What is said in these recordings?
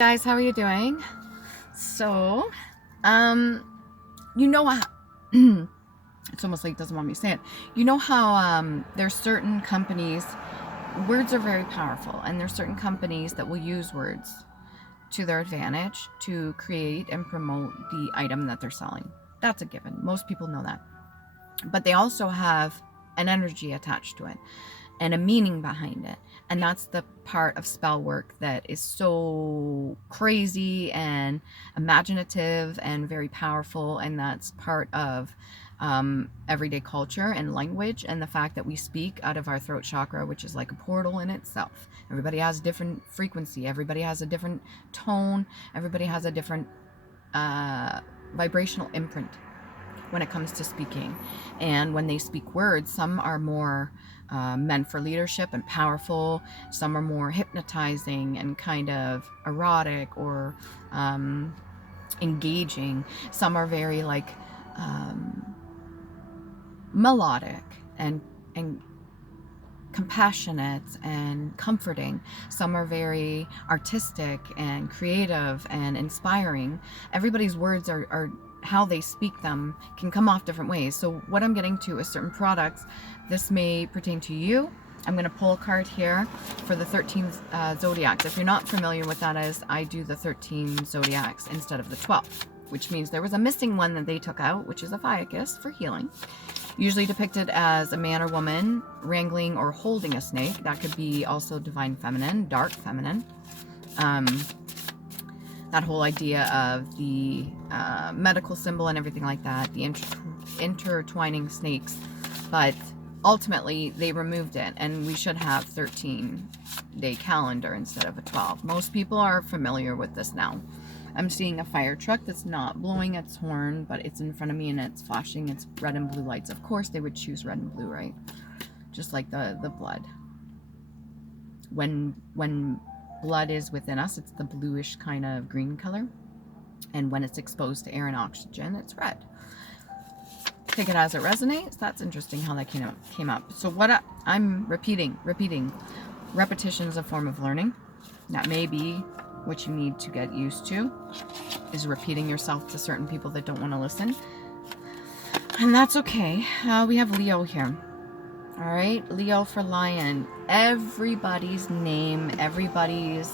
Guys, how are you doing? So, um, you know how it's almost like it doesn't want me to say it. You know how there's certain companies, words are very powerful, and there's certain companies that will use words to their advantage to create and promote the item that they're selling. That's a given. Most people know that. But they also have an energy attached to it and a meaning behind it. And that's the part of spell work that is so crazy and imaginative and very powerful. And that's part of everyday culture and language, and the fact that we speak out of our throat chakra, which is like a portal in itself. Everybody has a different frequency, everybody has a different tone, everybody has a different vibrational imprint when it comes to speaking. And when they speak words, some are more meant for leadership and powerful, some are more hypnotizing and kind of erotic or engaging, some are very like melodic and compassionate and comforting. Some are very artistic and creative and inspiring. Everybody's words are how they speak them can come off different ways. So what I'm getting to is certain products. This may pertain to you. I'm going to pull a card here for the 13 zodiacs. If you're not familiar with that, as I do the 13 zodiacs instead of the 12, which means there was a missing one that they took out, which is a Ophiuchus for healing. Usually depicted as a man or woman wrangling or holding a snake. That could be also divine feminine, dark feminine. That whole idea of the medical symbol and everything like that, the intertwining snakes. But ultimately, they removed it, and we should have 13-day calendar instead of a 12. Most people are familiar with this now. I'm seeing a fire truck that's not blowing its horn, but it's in front of me and it's flashing its red and blue lights. Of course, they would choose red and blue, right? Just like the blood. When blood is within us, it's the bluish kind of green color. And when it's exposed to air and oxygen, it's red. Take it as it resonates. That's interesting how that came up. So what I'm repeating. Repetition is a form of learning. That may be what you need to get used to, is repeating yourself to certain people that don't want to listen. And that's okay. We have Leo here. All right, Leo for lion. Everybody's name, everybody's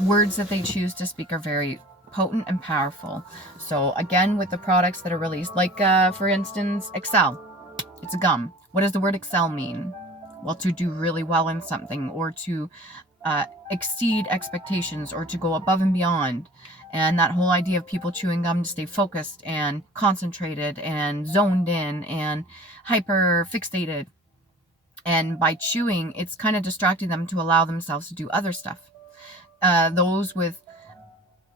words that they choose to speak are very potent and powerful. So again, with the products that are released, like for instance, Excel. It's a gum. What does the word excel mean? Well, to do really well in something, or to exceed expectations, or to go above and beyond. And that whole idea of people chewing gum to stay focused and concentrated and zoned in and hyper fixated. And by chewing, it's kind of distracting them to allow themselves to do other stuff. Those with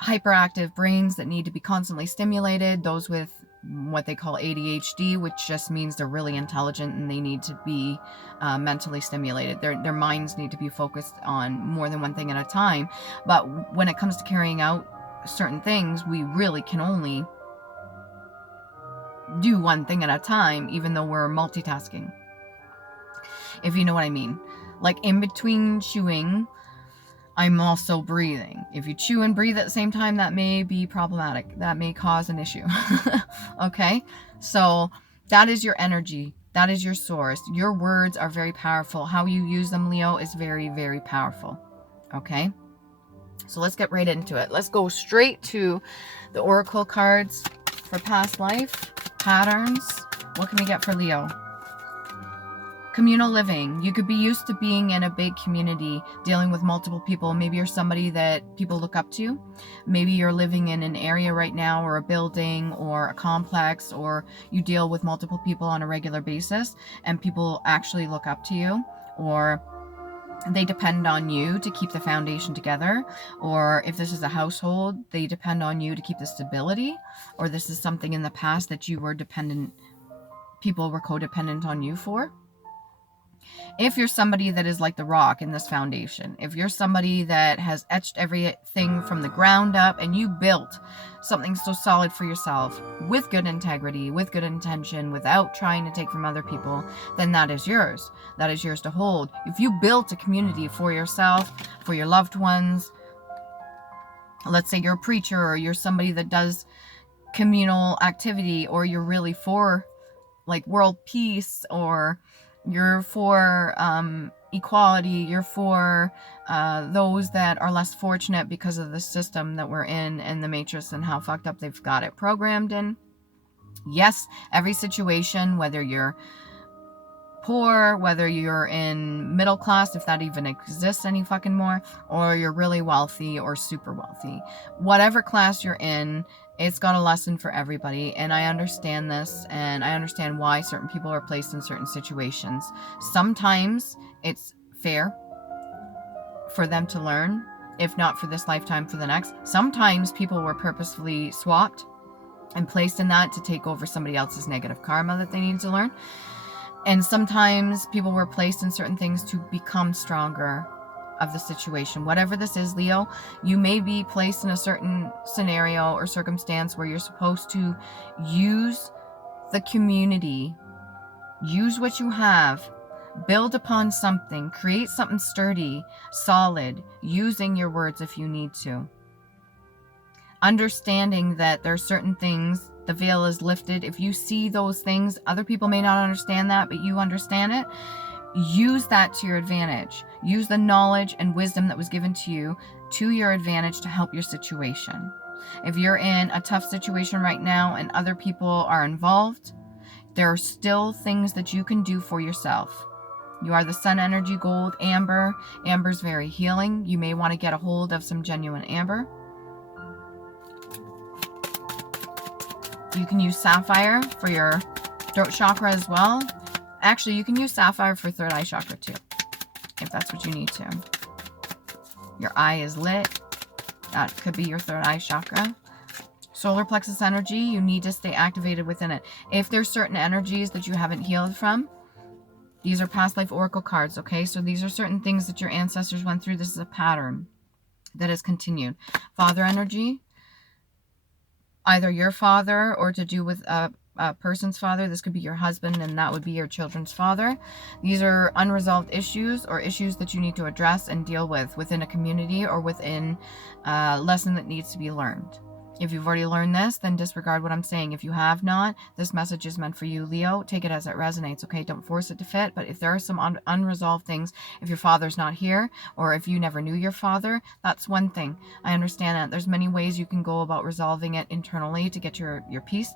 hyperactive brains that need to be constantly stimulated, those with what they call ADHD, which just means they're really intelligent and they need to be mentally stimulated. Their minds need to be focused on more than one thing at a time. But when it comes to carrying out certain things, we really can only do one thing at a time, even though we're multitasking. If you know what I mean. Like in between chewing, I'm also breathing. If you chew and breathe at the same time, that may be problematic. That may cause an issue. Okay? So that is your energy. That is your source. Your words are very powerful. How you use them, Leo, is very, very powerful. Okay? So let's get right into it. Let's go straight to the oracle cards for past life, patterns. What can we get for Leo? Communal living. You could be used to being in a big community, dealing with multiple people. Maybe you're somebody that people look up to. Maybe you're living in an area right now, or a building, or a complex, or you deal with multiple people on a regular basis and people actually look up to you, or they depend on you to keep the foundation together. Or if this is a household, they depend on you to keep the stability. Or this is something in the past that you were dependent, people were codependent on you for. If you're somebody that is like the rock in this foundation, if you're somebody that has etched everything from the ground up and you built something so solid for yourself with good integrity, with good intention, without trying to take from other people, then that is yours. That is yours to hold. If you built a community for yourself, for your loved ones, let's say you're a preacher or you're somebody that does communal activity, or you're really for like world peace, or you're for equality, you're for those that are less fortunate because of the system that we're in and the matrix and how fucked up they've got it programmed in. Yes, every situation, whether you're poor, whether you're in middle class, if that even exists any fucking more, or you're really wealthy or super wealthy, whatever class you're in, it's got a lesson for everybody. And I understand this, and I understand why certain people are placed in certain situations. Sometimes it's fair for them to learn, if not for this lifetime, for the next. Sometimes people were purposefully swapped and placed in that to take over somebody else's negative karma that they needed to learn. And sometimes people were placed in certain things to become stronger of the situation. Whatever this is, Leo, you may be placed in a certain scenario or circumstance where you're supposed to use the community, use what you have, build upon something, create something sturdy, solid, using your words if you need to. Understanding that there are certain things, the veil is lifted. If you see those things, other people may not understand that, but you understand it. Use that to your advantage. Use the knowledge and wisdom that was given to you to your advantage to help your situation. If you're in a tough situation right now and other people are involved, there are still things that you can do for yourself. You are the sun energy, gold, amber. Amber's very healing. You may want to get a hold of some genuine amber. You can use sapphire for your throat chakra as well. Actually, you can use sapphire for third eye chakra too, if that's what you need to. Your eye is lit. That could be your third eye chakra. Solar plexus energy, you need to stay activated within it. If there's certain energies that you haven't healed from, these are past life oracle cards, okay? So these are certain things that your ancestors went through. This is a pattern that has continued. Father energy, either your father or to do with a person's father. This could be your husband, and that would be your children's father. These are unresolved issues or issues that you need to address and deal with within a community or within a lesson that needs to be learned. If you've already learned this, then disregard what I'm saying. If you have not, this message is meant for you, Leo. Take it as it resonates, okay? Don't force it to fit. But if there are some unresolved things, if your father's not here, or if you never knew your father, that's one thing. I understand that. There's many ways you can go about resolving it internally to get your peace.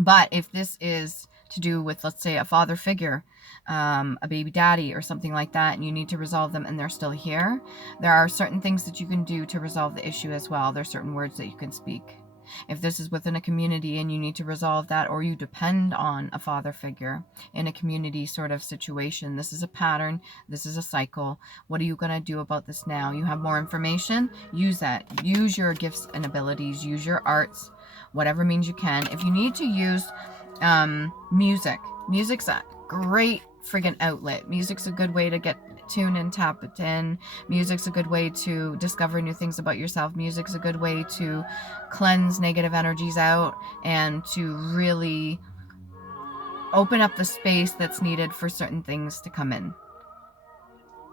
But if this is to do with, let's say, a father figure, a baby daddy or something like that, and you need to resolve them and they're still here, there are certain things that you can do to resolve the issue as well. There are certain words that you can speak. If this is within a community and you need to resolve that, or you depend on a father figure in a community sort of situation, this is a pattern, this is a cycle. What are you going to do about this now? You have more information, use that. Use your gifts and abilities, use your arts, whatever means you can. If you need to use music's a great friggin' outlet. Music's a good way to get tuned and tap it in. Music's a good way to discover new things about yourself. Music's a good way to cleanse negative energies out and to really open up the space that's needed for certain things to come in.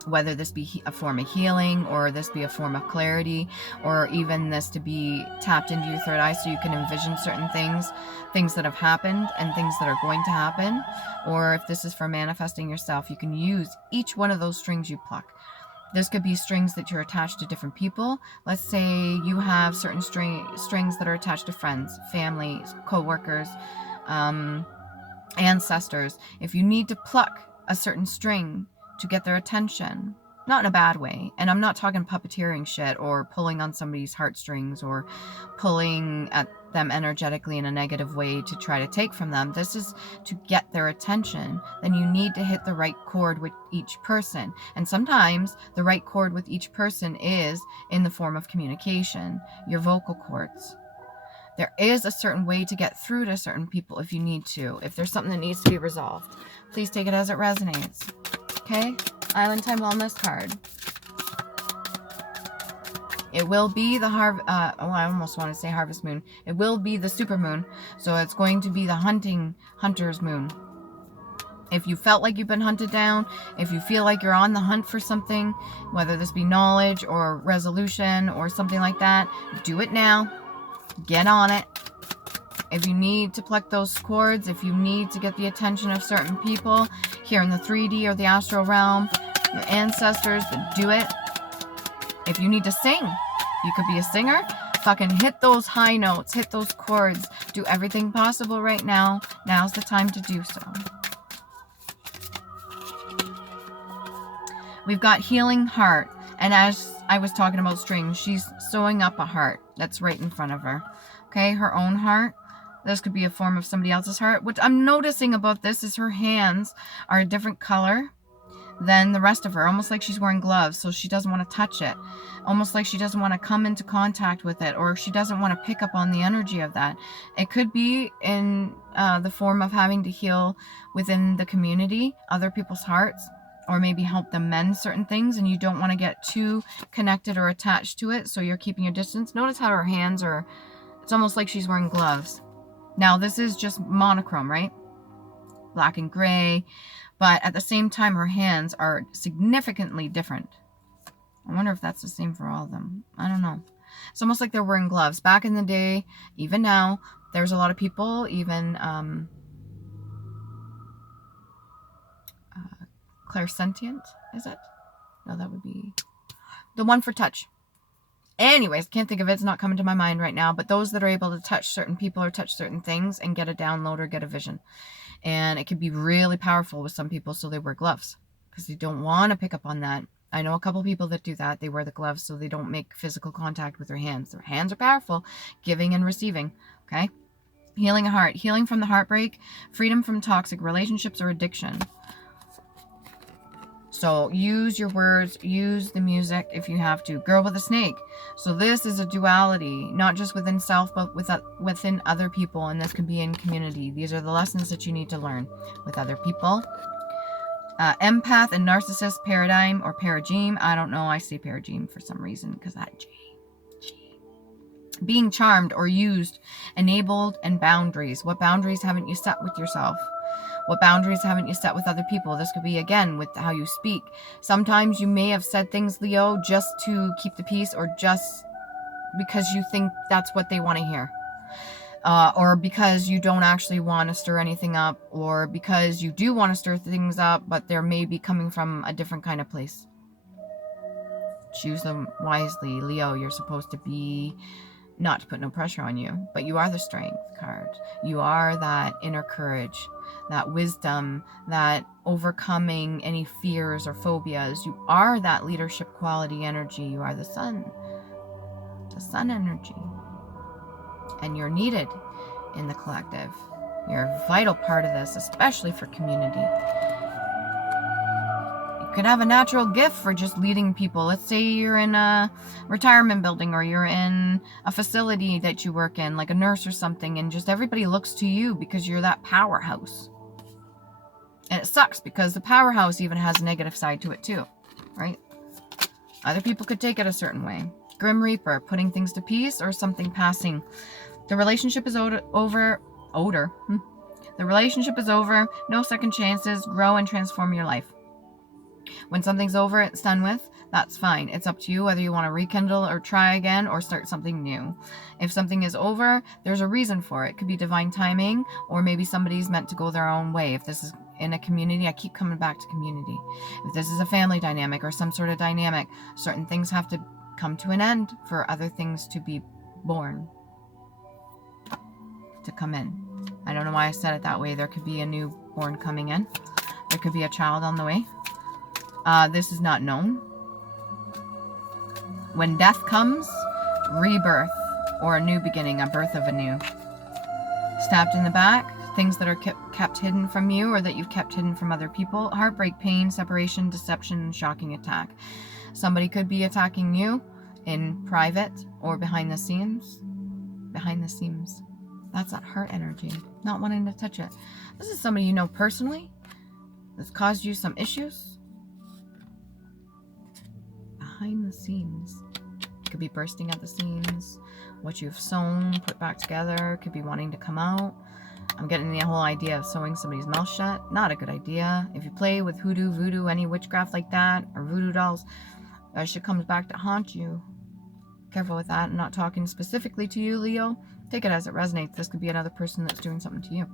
Whether this be a form of healing, or this be a form of clarity, or even this to be tapped into your third eye so you can envision certain things that have happened and things that are going to happen. Or if this is for manifesting yourself, you can use each one of those strings you pluck. This could be strings that you're attached to different people. Let's say you have certain strings that are attached to friends, family, co-workers, ancestors. If you need to pluck a certain string to get their attention, not in a bad way, and I'm not talking puppeteering shit or pulling on somebody's heartstrings or pulling at them energetically in a negative way to try to take from them. This is to get their attention. Then you need to hit the right chord with each person, and sometimes the right chord with each person is in the form of communication, your vocal cords. There is a certain way to get through to certain people if you need to. If there's something that needs to be resolved, please take it as it resonates. Okay? Island Time Wellness card. It will be the I almost want to say harvest moon. It will be the super moon. So it's going to be the hunter's moon. If you felt like you've been hunted down, if you feel like you're on the hunt for something, whether this be knowledge or resolution or something like that, do it now. Get on it. If you need to pluck those cords, if you need to get the attention of certain people here in the 3D or the astral realm, your ancestors, then do it. If you need to sing, you could be a singer. Fucking hit those high notes, hit those chords, do everything possible right now. Now's the time to do so. We've got healing heart. And as I was talking about strings, she's sewing up a heart that's right in front of her. Okay, her own heart. This could be a form of somebody else's heart. What I'm noticing about this is her hands are a different color than the rest of her, almost like she's wearing gloves, so she doesn't want to touch it, almost like she doesn't want to come into contact with it, or she doesn't want to pick up on the energy of that. It could be in the form of having to heal within the community, other people's hearts, or maybe help them mend certain things, and you don't want to get too connected or attached to it, so you're keeping your distance. Notice how her hands are, it's almost like she's wearing gloves. Now this is just monochrome, right? Black and gray. But at the same time, her hands are significantly different. I wonder if that's the same for all of them. I don't know. It's almost like they're wearing gloves. Back in the day, even now, there's a lot of people, even clairsentient, is it? No, that would be the one for touch. Anyways, can't think of it. It's not coming to my mind right now. But those that are able to touch certain people or touch certain things and get a download or get a vision. And it can be really powerful with some people, so they wear gloves because they don't want to pick up on that. I know a couple people that do that. They wear the gloves so they don't make physical contact with their hands. Their hands are powerful, giving and receiving, okay? Healing a heart, healing from the heartbreak, freedom from toxic relationships or addiction. So use your words, use the music if you have to. Girl with a snake. So this is a duality, not just within self, but within other people. And this could be in community. These are the lessons that you need to learn with other people. Empath and narcissist paradigm or paragene. I don't know. I say paragene for some reason because that G. Being charmed or used, enabled, and boundaries. What boundaries haven't you set with yourself? What boundaries haven't you set with other people? This could be, again, with how you speak. Sometimes you may have said things, Leo, just to keep the peace or just because you think that's what they want to hear. Or because you don't actually want to stir anything up, or because you do want to stir things up, but they're maybe coming from a different kind of place. Choose them wisely. Leo, you're supposed to be... not to put no pressure on you, but you are the strength card. You are that inner courage, that wisdom, that overcoming any fears or phobias. You are that leadership quality energy. You are the sun energy. And you're needed in the collective. You're a vital part of this, especially for community. You could have a natural gift for just leading people. Let's say you're in a retirement building or you're in a facility that you work in, like a nurse or something, and just everybody looks to you because you're that powerhouse. And it sucks because the powerhouse even has a negative side to it too, right? Other people could take it a certain way. Grim Reaper, putting things to peace or something passing. The relationship is over. The relationship is over. No second chances. Grow and transform your life. When something's over, it's done with, that's fine. It's up to you whether you want to rekindle or try again or start something new. If something is over, there's a reason for it. It could be divine timing, or maybe somebody's meant to go their own way. If this is in a community, I keep coming back to community. If this is a family dynamic or some sort of dynamic, certain things have to come to an end for other things to be born, to come in. I don't know why I said it that way. There could be a newborn coming in. There could be a child on the way. This is not known. When death comes, rebirth, or a new beginning, a birth of a new. Stabbed in the back, things that are kept hidden from you or that you've kept hidden from other people. Heartbreak, pain, separation, deception, shocking attack. Somebody could be attacking you in private or behind the scenes. behind the seams. That's that heart energy, not wanting to touch it. This is somebody you know personally that's caused you some issues. Behind the seams. Could be bursting at the seams. What you've sewn, put back together, could be wanting to come out. I'm getting the whole idea of sewing somebody's mouth shut. Not a good idea. If you play with hoodoo, voodoo, any witchcraft like that, or voodoo dolls, that shit comes back to haunt you. Careful with that. I'm not talking specifically to you, Leo. Take it as it resonates. This could be another person that's doing something to you.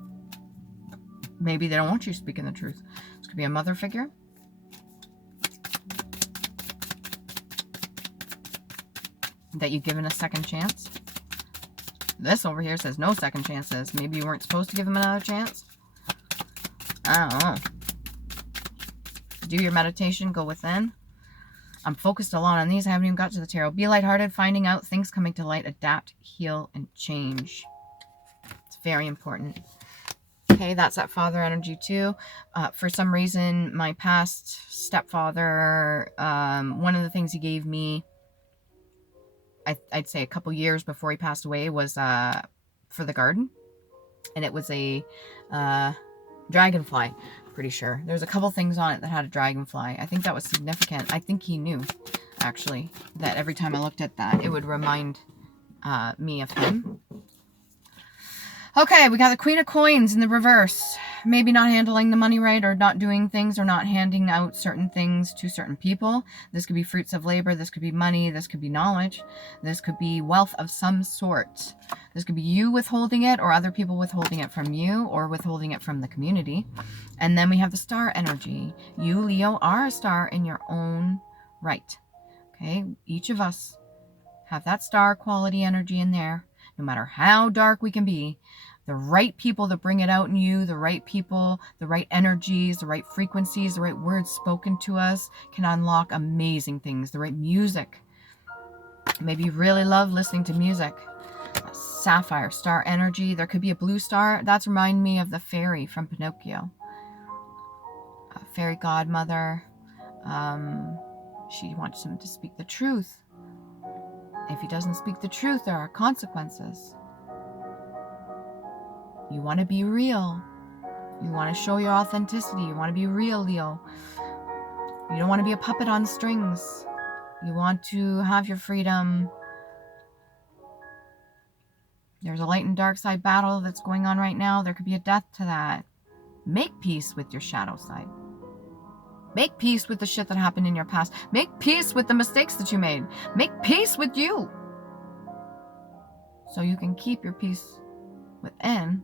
Maybe they don't want you speaking the truth. This could be a mother figure. That you've given a second chance. This over here says no second chances. Maybe you weren't supposed to give them another chance. I don't know. Do your meditation. Go within. I'm focused a lot on these. I haven't even got to the tarot. Be lighthearted. Finding out things coming to light. Adapt, heal, and change. It's very important. Okay, that's that father energy too. For some reason, my past stepfather, one of the things he gave me, I'd say a couple years before he passed away, was for the garden. And it was a dragonfly, pretty sure. There's a couple things on it that had a dragonfly. I think that was significant. I think he knew, actually, that every time I looked at that, it would remind me of him. Okay, we got the Queen of Coins in the reverse. Maybe not handling the money right, or not doing things, or not handing out certain things to certain people. This could be fruits of labor. This could be money. This could be knowledge. This could be wealth of some sort. This could be you withholding it, or other people withholding it from you, or withholding it from the community. And then we have the star energy. You, Leo, are a star in your own right. Okay, each of us have that star quality energy in there. No matter how dark we can be, the right people that bring it out in you, the right people, the right energies, the right frequencies, the right words spoken to us can unlock amazing things. The right music. Maybe you really love listening to music. Sapphire, star energy. There could be a blue star. That's remind me of the fairy from Pinocchio. Fairy godmother. She wants him to speak the truth. If he doesn't speak the truth, there are consequences. You want to be real. You want to show your authenticity. You want to be real, Leo. You don't want to be a puppet on strings. You want to have your freedom. There's a light and dark side battle that's going on right now. There could be a death to that. Make peace with your shadow side. Make peace with the shit that happened in your past. Make peace with the mistakes that you made. Make peace with you. So you can keep your peace within.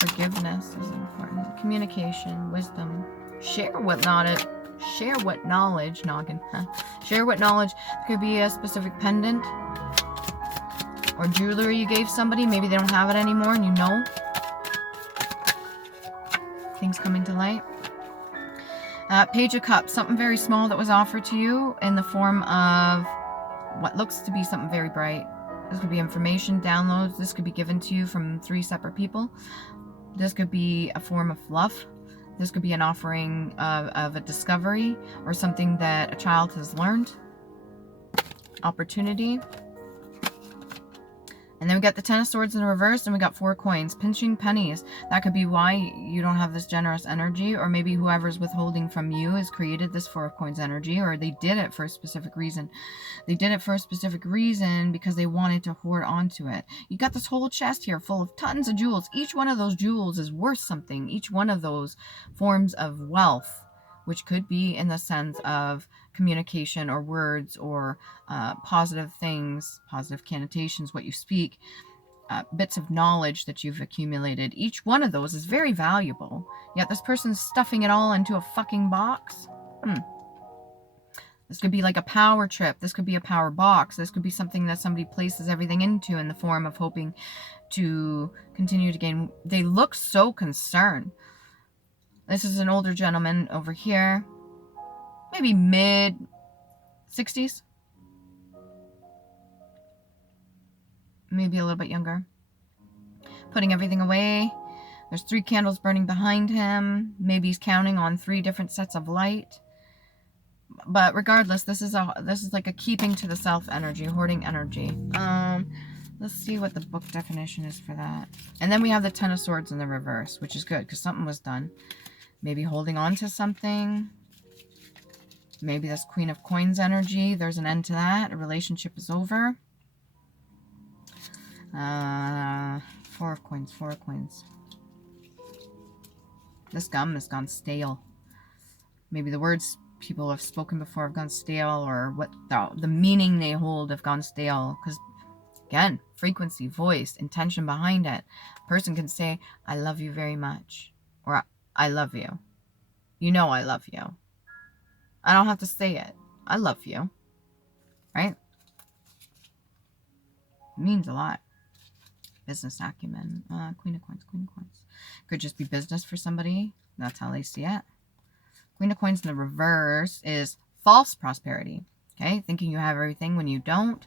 Forgiveness is important. Communication, wisdom. Share what knowledge. Share what knowledge. Noggin. Share what knowledge. It could be a specific pendant or jewelry you gave somebody. Maybe they don't have it anymore and you know. Things coming to light. Page of Cups, something very small that was offered to you in the form of what looks to be something very bright. This could be information, downloads. This could be given to you from 3 separate people. This could be a form of fluff. This could be an offering of a discovery or something that a child has learned. Opportunity. And then we got the 10 of Swords in the reverse, and we got 4 coins. Pinching pennies. That could be why you don't have this generous energy, or maybe whoever's withholding from you has created this 4 of coins energy, or they did it for a specific reason. They did it for a specific reason because they wanted to hoard onto it. You got this whole chest here full of tons of jewels. Each one of those jewels is worth something. Each one of those forms of wealth, which could be in the sense of communication or words or positive things, positive connotations, what you speak, bits of knowledge that you've accumulated. Each one of those is very valuable. Yet this person's stuffing it all into a fucking box. This could be like a power trip. This could be a power box. This could be something that somebody places everything into in the form of hoping to continue to gain. They look so concerned. This is an older gentleman over here. Maybe mid-60s. Maybe a little bit younger. Putting everything away. There's 3 candles burning behind him. Maybe he's counting on 3 different sets of light. But regardless, this is like a keeping to the self energy, hoarding energy. Let's see what the book definition is for that. And then we have the Ten of Swords in the reverse, which is good because something was done. Maybe holding on to something. Maybe this Queen of Coins energy, there's an end to that. A relationship is over. Four of Coins, Four of Coins. This gum has gone stale. Maybe the words people have spoken before have gone stale, or what the meaning they hold have gone stale. Because, again, frequency, voice, intention behind it. A person can say, I love you very much. Or, I love you. You know I love you. I don't have to say it. I love you. Right? It means a lot. Business acumen. Queen of Coins, Queen of Coins. Could just be business for somebody. That's how they see it. Queen of Coins in the reverse is false prosperity. Okay, thinking you have everything when you don't.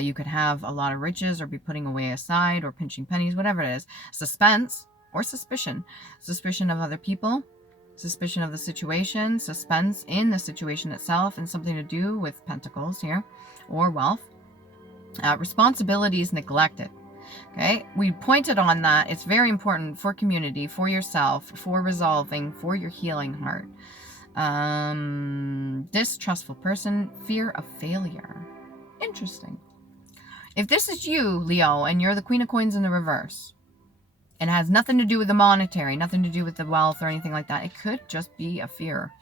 You could have a lot of riches or be putting away aside or pinching pennies, whatever it is. Suspense or suspicion. Suspicion of other people. Suspicion of the situation. Suspense in the situation itself, and something to do with pentacles here or wealth. Responsibilities neglected. Okay, we pointed on that. It's very important for community, for yourself, for resolving, for your healing heart. Distrustful person, fear of failure. Interesting. If this is you, Leo, and you're the Queen of Coins in the reverse, and it has nothing to do with the monetary, nothing to do with the wealth or anything like that, it could just be a fear.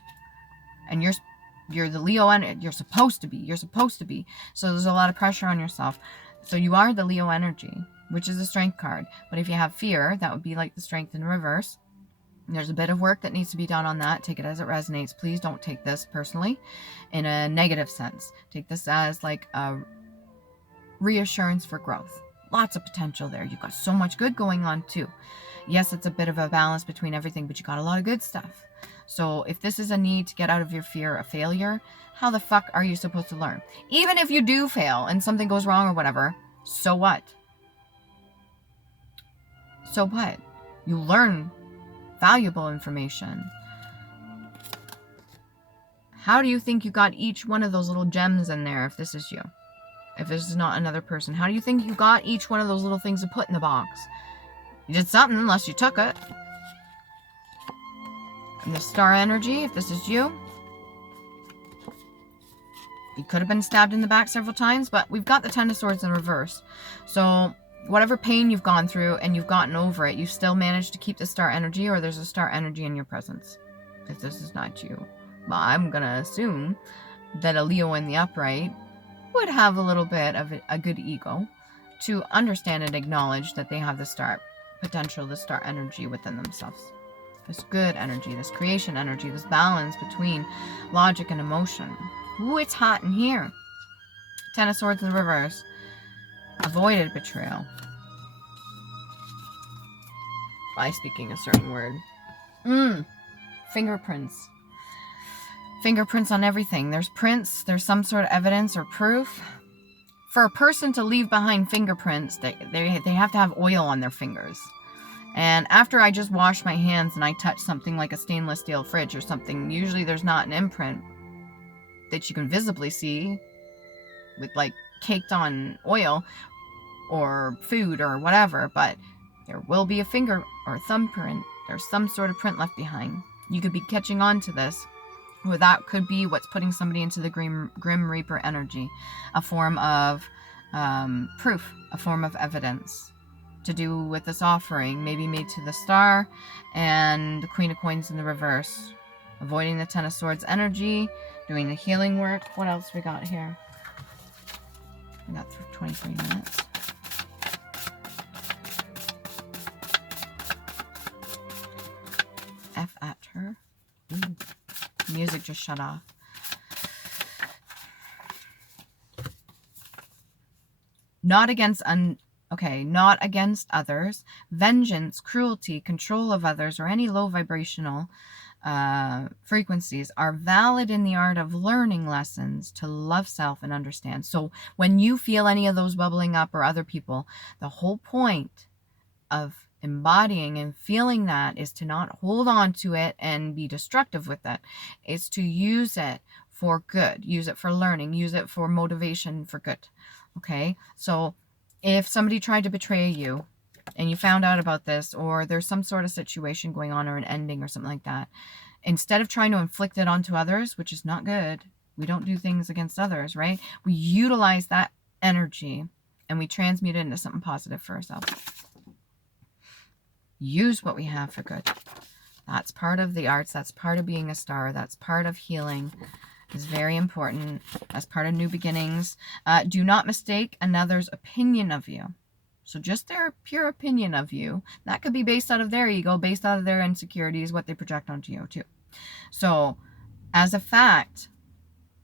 And you're the Leo, and you're supposed to be. So there's a lot of pressure on yourself. So you are the Leo energy, which is a strength card. But if you have fear, that would be like the strength in reverse. There's a bit of work that needs to be done on that. Take it as it resonates. Please don't take this personally in a negative sense. Take this as like a reassurance for growth. Lots of potential there. You've got so much good going on too. Yes, it's a bit of a balance between everything, but you got a lot of good stuff. So if this is a need to get out of your fear of failure, how the fuck are you supposed to learn? Even if you do fail and something goes wrong or whatever, so what? So what? You learn valuable information. How do you think you got each one of those little gems in there if this is you? If this is not another person? How do you think you got each one of those little things to put in the box? You did something unless you took it. And the star energy, if this is you, you could have been stabbed in the back several times, but we've got the Ten of Swords in reverse. So whatever pain you've gone through and you've gotten over it, you've still managed to keep the star energy, or there's a star energy in your presence. If this is not you. Well, I'm going to assume that a Leo in the upright would have a little bit of a good ego to understand and acknowledge that they have the star potential, the star energy within themselves. This good energy, this creation energy, this balance between logic and emotion. Ooh, it's hot in here. Ten of Swords in the reverse. Avoided betrayal. By speaking a certain word. Fingerprints. Fingerprints on everything. There's prints, there's some sort of evidence or proof. For a person to leave behind fingerprints, they have to have oil on their fingers. And after I just wash my hands and I touch something like a stainless steel fridge or something, usually there's not an imprint that you can visibly see with like caked on oil or food or whatever, but there will be a finger or a thumbprint. There's some sort of print left behind. You could be catching on to this, or that could be what's putting somebody into the Grim Reaper energy, a form of proof, a form of evidence to do with this offering, maybe made to the star and the Queen of Coins in the reverse. Avoiding the Ten of Swords energy, doing the healing work. What else we got here? We got 23 minutes. F at her. Ooh. Music just shut off. Not against others. Vengeance, cruelty, control of others, or any low vibrational frequencies are valid in the art of learning lessons to love self and understand. So when you feel any of those bubbling up, or other people, the whole point of embodying and feeling that is to not hold on to it and be destructive with it. It's to use it for good. Use it for learning. Use it for motivation for good. Okay? So if somebody tried to betray you and you found out about this, or there's some sort of situation going on or an ending or something like that, instead of trying to inflict it onto others, which is not good, we don't do things against others, right? We utilize that energy and we transmute it into something positive for ourselves. Use what we have for good. That's part of the arts. That's part of being a star. That's part of healing. It's very important. That's part of new beginnings. Do not mistake another's opinion of you. So just their pure opinion of you, that could be based out of their ego, based out of their insecurities, what they project onto you too. So as a fact,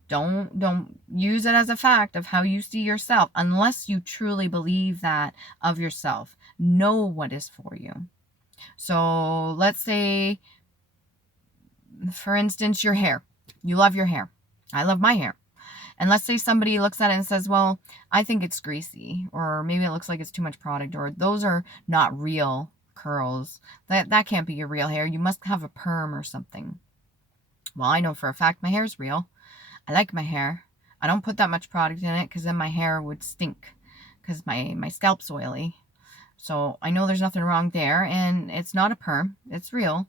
don't use it as a fact of how you see yourself unless you truly believe that of yourself. Know what is for you. So let's say, for instance, your hair. You love your hair. I love my hair. And let's say somebody looks at it and says, well, I think it's greasy, or maybe it looks like it's too much product, or those are not real curls. That can't be your real hair. You must have a perm or something. Well, I know for a fact my hair's real. I like my hair. I don't put that much product in it because then my hair would stink because my scalp's oily. So I know there's nothing wrong there, and it's not a perm. It's real.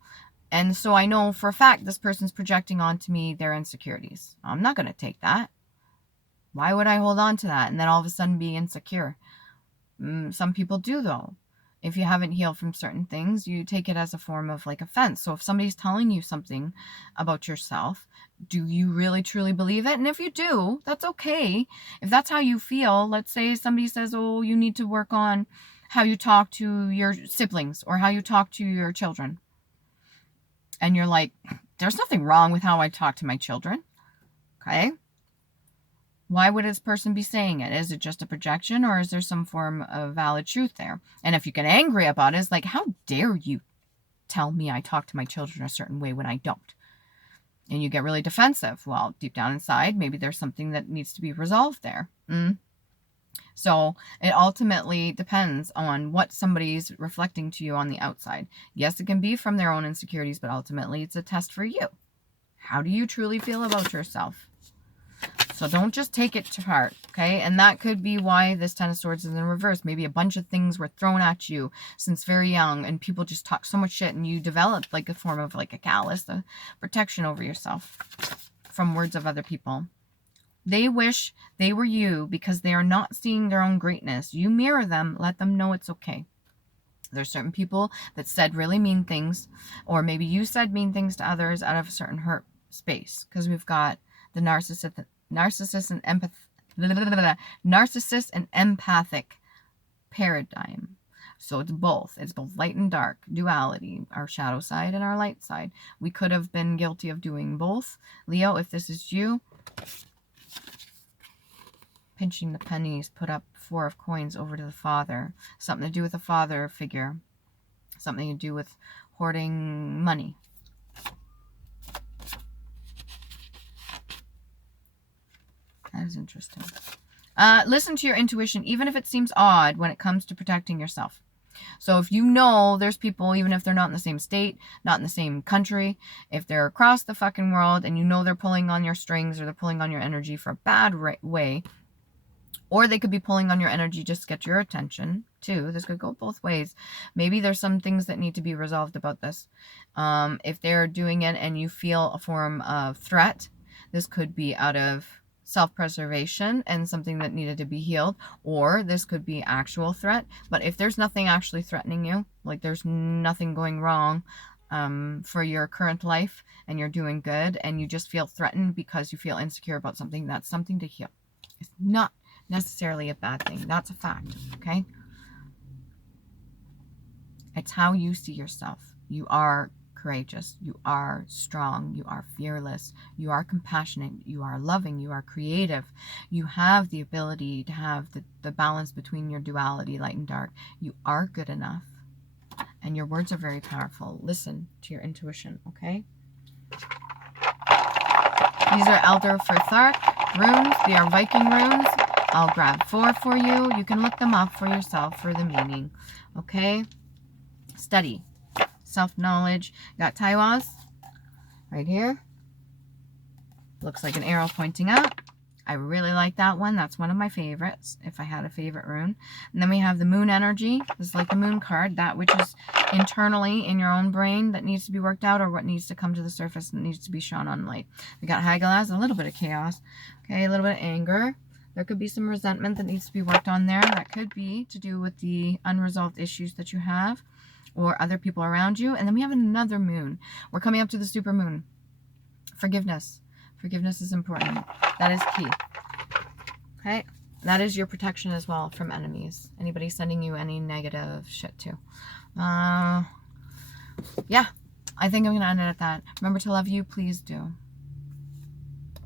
And so I know for a fact this person's projecting onto me their insecurities. I'm not going to take that. Why would I hold on to that and then all of a sudden be insecure? Some people do, though. If you haven't healed from certain things, you take it as a form of like offense. So if somebody's telling you something about yourself, do you really truly believe it? And if you do, that's okay. If that's how you feel, let's say somebody says, oh, you need to work on how you talk to your siblings or how you talk to your children. And you're like, there's nothing wrong with how I talk to my children. Okay. Why would this person be saying it? Is it just a projection, or is there some form of valid truth there? And if you get angry about it, it's like, how dare you tell me I talk to my children a certain way when I don't? And you get really defensive. Well, deep down inside, maybe there's something that needs to be resolved there. So it ultimately depends on what somebody's reflecting to you on the outside. Yes, it can be from their own insecurities, but ultimately it's a test for you. How do you truly feel about yourself? So don't just take it to heart, okay? And that could be why this Ten of Swords is in reverse. Maybe a bunch of things were thrown at you since very young, and people just talk so much shit, and you developed like a form of like a callous, a protection over yourself from words of other people. They wish they were you because they are not seeing their own greatness. You mirror them, let them know it's okay. There's certain people that said really mean things, or maybe you said mean things to others out of a certain hurt space, because we've got the narcissist and empathic paradigm. So it's both. It's both light and dark, duality, our shadow side and our light side. We could have been guilty of doing both. Leo, if this is you, pinching the pennies, put up 4 of coins over to the father. Something to do with a father figure. Something to do with hoarding money. That is interesting. Listen to your intuition, even if it seems odd when it comes to protecting yourself. So if you know there's people, even if they're not in the same state, not in the same country, if they're across the fucking world and you know they're pulling on your strings or they're pulling on your energy for a bad way, or they could be pulling on your energy just to get your attention too. This could go both ways. Maybe there's some things that need to be resolved about this. If they're doing it and you feel a form of threat, this could be out of self-preservation and something that needed to be healed, or this could be actual threat. But if there's nothing actually threatening you, like there's nothing going wrong for your current life and you're doing good and you just feel threatened because you feel insecure about something, that's something to heal. It's not necessarily a bad thing. That's a fact, okay? It's how you see yourself. You are courageous. You are strong. You are fearless. You are compassionate. You are loving. You are creative. You have the ability to have the balance between your duality, light and dark. You are good enough. And your words are very powerful. Listen to your intuition, okay? These are Elder Furthark runes. They are Viking runes. I'll grab 4 for you. You can look them up for yourself for the meaning, okay? Study. Self-knowledge. Got Taiwas right here. Looks like an arrow pointing up. I really like that one. That's one of my favorites, if I had a favorite rune. And then we have the moon energy. This is like the moon card, that which is internally in your own brain that needs to be worked out, or what needs to come to the surface and needs to be shown on light. We got Hagalaz, a little bit of chaos. Okay, a little bit of anger. There could be some resentment that needs to be worked on there. That could be to do with the unresolved issues that you have or other people around you. And then we have another moon. We're coming up to the super moon. Forgiveness. Forgiveness is important. That is key. Okay? That is your protection as well from enemies. Anybody sending you any negative shit too. Yeah. I think I'm going to end it at that. Remember to love you. Please do.